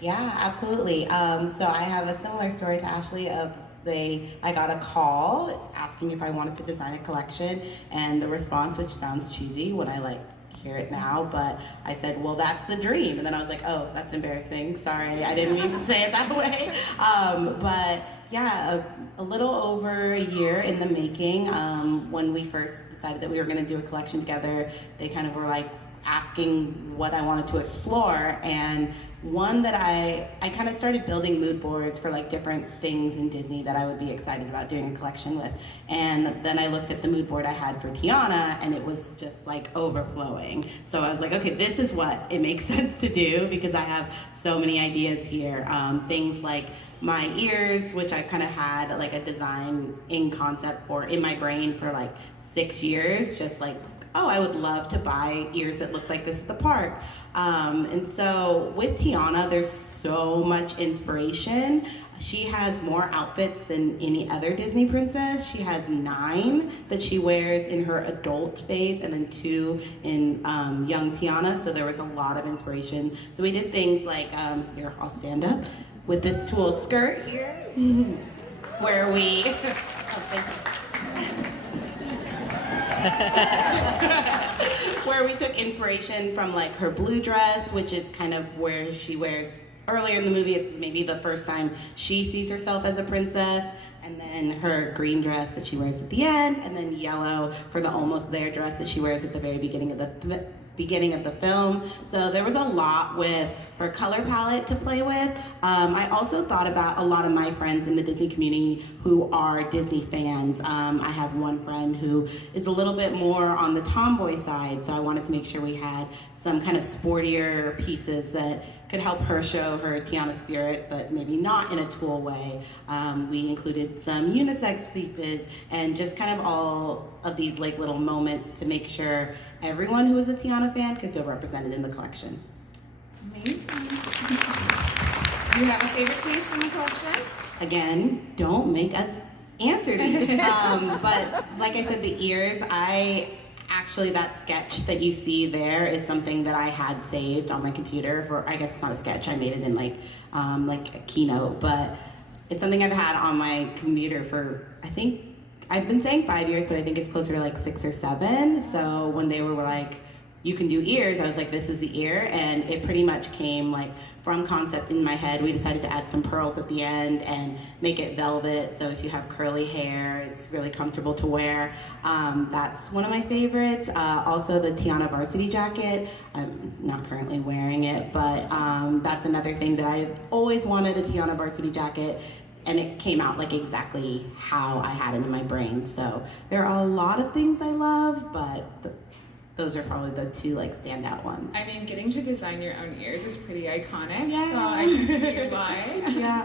Yeah, absolutely. So I have a similar story to Ashley of I got a call asking if I wanted to design a collection, and the response, which sounds cheesy when I hear it now, but I said, well, that's the dream. And then I was like, oh, that's embarrassing. Sorry, I didn't mean to say it that way. But yeah, a little over a year in the making. When we first decided that we were going to do a collection together, they kind of were like asking what I wanted to explore, and one that I kind of started building mood boards for like different things in Disney that I would be excited about doing a collection with. And then I looked at the mood board I had for Tiana, and it was just like overflowing. So I was like, okay, this is what it makes sense to do, because I have so many ideas here. Things like my ears, which I kind of had like a design in concept for in my brain for like 6 years, just like, oh, I would love to buy ears that look like this at the park. And so with Tiana, there's so much inspiration. She has more outfits than any other Disney princess. She has 9 that she wears in her adult phase, and then 2 in young Tiana. So there was a lot of inspiration. So we did things like, here, I'll stand up, with this tulle skirt here, where we, oh, thank you. Where we took inspiration from like her blue dress, which is kind of where she wears earlier in the movie. It's maybe the first time she sees herself as a princess, and then her green dress that she wears at the end, and then yellow for the almost there dress that she wears at the very beginning of the film. So there was a lot with her color palette to play with. I also thought about a lot of my friends in the Disney community who are Disney fans. I have one friend who is a little bit more on the tomboy side, so I wanted to make sure we had some kind of sportier pieces that could help her show her Tiana spirit, but maybe not in a tulle way. We included some unisex pieces and just kind of all of these like little moments to make sure everyone who is a Tiana fan could feel represented in the collection. Amazing. Do you have a favorite piece from the collection? Again, don't make us answer these. But like I said, the ears, actually, that sketch that you see there is something that I had saved on my computer for, I guess it's not a sketch, I made it in like a keynote, but it's something I've had on my computer for, I think, I've been saying 5 years, but I think it's closer to like 6 or 7. So when they were like, you can do ears, I was like, this is the ear, and it pretty much came like from concept in my head. We decided to add some pearls at the end and make it velvet, so if you have curly hair, it's really comfortable to wear. That's one of my favorites. Also the Tiana varsity jacket. I'm not currently wearing it, but that's another thing that I've always wanted, a Tiana varsity jacket, and it came out like exactly how I had it in my brain. So there are a lot of things I love, but those are probably the 2 like standout ones. I mean, getting to design your own ears is pretty iconic, Yeah. so I can see why. Yeah.